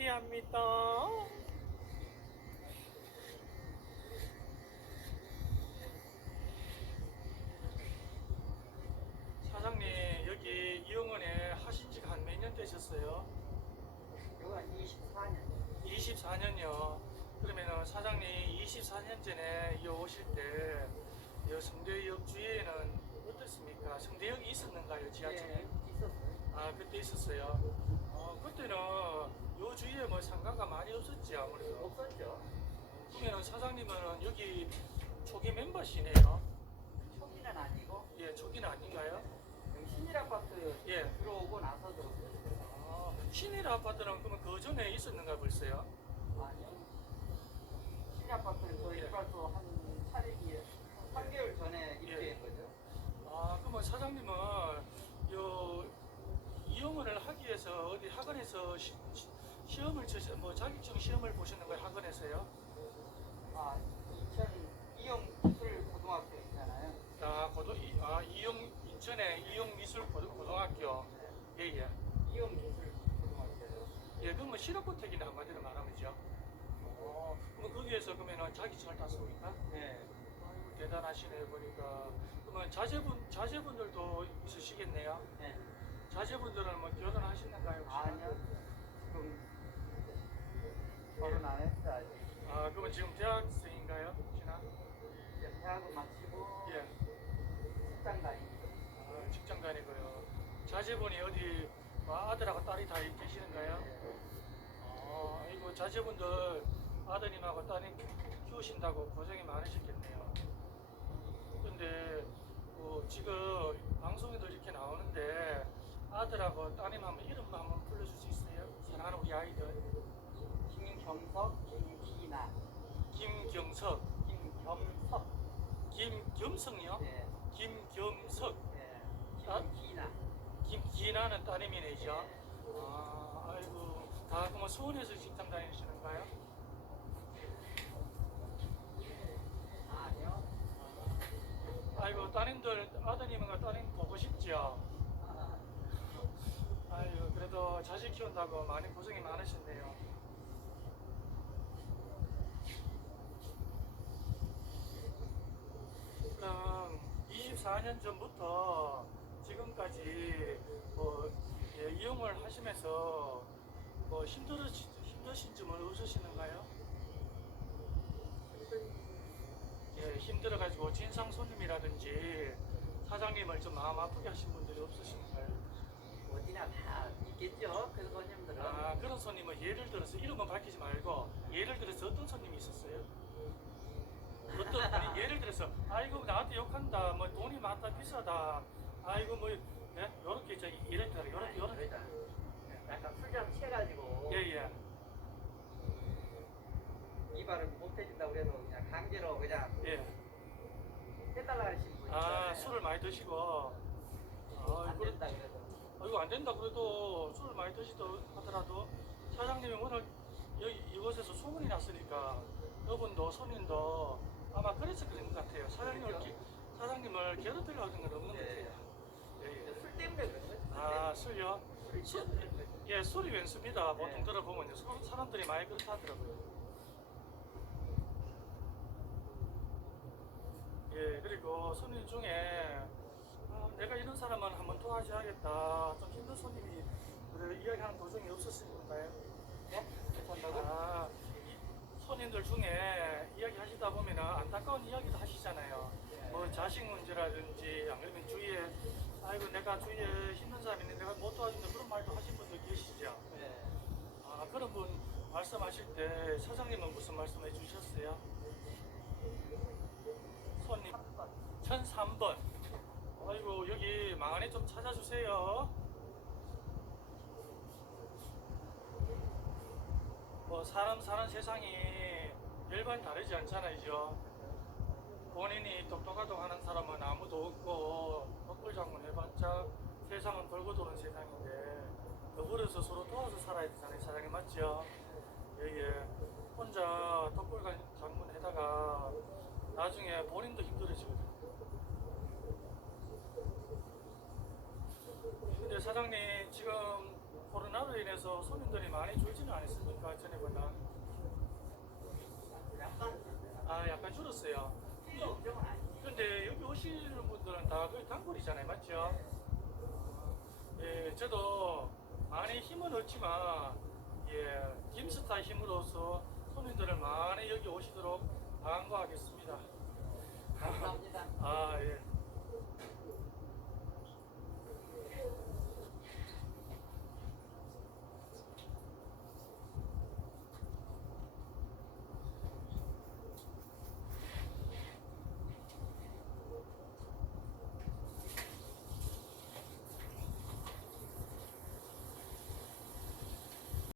함께합니다. 사장님 여기 이영원에 하신 지가 한 몇 년 되셨어요? 이거 24년. 24년요. 그러면 사장님 24년 전에 이 오실 때 이 성대역 주위에는 어떻습니까? 성대역이 있었는가요 지하철에? 예, 있었어요. 아 그때 있었어요. 어, 그때는 요 주위에 뭐 상가가 많이 없었지 아무래도. 없었죠. 그러면 사장님은 여기 초기 멤버시네요. 초기는 아니고 예, 초기는 아닌가요? 여기 신일 아파트 예. 들어오고 나서 들어왔어요. 아, 신일 아파트는 그러면 그 전에 있었는가 벌써요? 아니요. 신일 아파트는 저희 예. 입학도 한 차례기 3개월 전에 입주한 거죠. 아, 그러면 사장님은 요 이용을 하기 위해서 어디 학원에서 시, 험을 쳐서 뭐 자격증 시험을 보시는 거예요 학원에서요? 아, 2000 이용 기술 고등학교 있잖아요. 아, 고등 이- 아 이용 인천의 이용 미술 고등 고등학교 예예. 이용 기술 고등학교요. 예, 그러면 실업고택이나 한마디로 말하면죠. 어, 그럼 거기에서 그러면 자격증을 땄습니까? 네. 아이고 대단하시네요 보니까. 그러면 자제분 자제분들도 있으시겠네요. 네. 자제분들은 뭐 결혼하셨는가요? 혹시? 아니요. 지금 결혼 안 했어 아직. 아, 그러면 지금 대학생인가요? 혹시나? 이제 대학을 마치고 예. 직장 다니고. 아, 직장 다니고요. 자제분이 어디 뭐 아들하고 딸이 다 계시는가요? 아, 이거 자제분들 아드님하고 따님 키우신다고 고생이 많으셨겠네요. 근데 뭐 지금 방송에도 이렇게 나오는데 아들하고 따님 한번 이름 한번 불러줄 수 있어요? 사랑하는 우리 아이들 김경석, 김기나, 김경석, 김겸석. 김겸석이요? 네. 김겸석, 네. 아? 김기나. 김기나는 따님이네죠. 네. 아, 아이고 다 그러면 서울에서 직장 다니시는가요? 아니요. 아이고 따님들 아드님과 따님 보고 싶죠. 아, 아이고 그래도 자식 키운다고 많이 고생이 많으셨네요. 그럼 24년 전부터 지금까지 뭐 예, 이용을 하시면서 뭐 힘들어 힘드신 점은 없으시는가요? 예, 힘들어가지고 진상 손님이라든지 사장님을 좀 마음 아프게 하신 분들이 없으신가요? 어디나 다 있겠죠. 그 손님들은. 아 그런 손님은 예를 들어서 이름은 밝히지 말고 예를 들어서 어떤 손님이 있었어요? 어떤 분이 들어서 아이고 나한테 욕한다 뭐 돈이 많다 비싸다. 아이고 뭐 예? 요렇게 저 예를 들어 요렇게 요렇게. 약간 술좀 취해가지고. 예예. 이발을 못 해준다고 그래도 그냥 강제로 그냥 예. 해달라 하신 분 아. 술을 많이 드시고. 안 아이고 된다 그래도. 아이고 안 된다 그래도 술을 많이 드시더 하더라도 사장님이 오늘 여기 이곳에서 소문이 났으니까 여분도 손님도 그래서 같아요. 사장님을. 기- 사장님을 괴롭히려 하는 건 없는 것 네. 같아요. 예, 예. 술 때문에 그런. 아 술요? 술-. 예 술이 왼수입니다. 보통 네. 들어보면 서- 사람들이 많이 그렇다 하더라고요. 예 그리고 손님 중에 아, 내가 이런 사람은 한번 도와줘야겠다. 좀 힘든 손님이 그래 이야기하는 도중에 없었을까요? 네? 괜찮다고? 아, 이 손님들 중에 이야기 하시다 보면 안타까운 이야기도 하시잖아요. 뭐 자식 문제라든지 안 그러면 주위에 아이고 내가 주위에 힘든 사람이 있는데 내가 못 도와준다 그런 말도 하신 분들 계시죠. 네. 아 그런 분 말씀하실 때 사장님은 무슨 말씀해 주셨어요? 손님 1003번 아이고 여기 망안에 좀 찾아주세요 뭐 사람 사는 세상이 일반 다르지 않잖아요 본인이 똑똑하다고 하는 사람은 아무도 없고 덕불장군 해봤자 세상은 돌고 도는 세상인데 더불어서 서로 도와서 살아야 되잖아요 사장님 맞죠? 예예 혼자 덕불장군 해다가 나중에 본인도 힘들어지거든요 근데 사장님 지금 코로나 코로나로 인해서 손님들이 많이 줄지는 않았습니까? 전에보다. 약간 아, 아니지. 근데 여기 오시는 분들은 다 거의 단골이잖아요. 맞죠? 예, 저도 많이 힘은 없지만, 예, 김스타 힘으로써 손님들을 많이 여기 오시도록 방과하겠습니다. 감사합니다.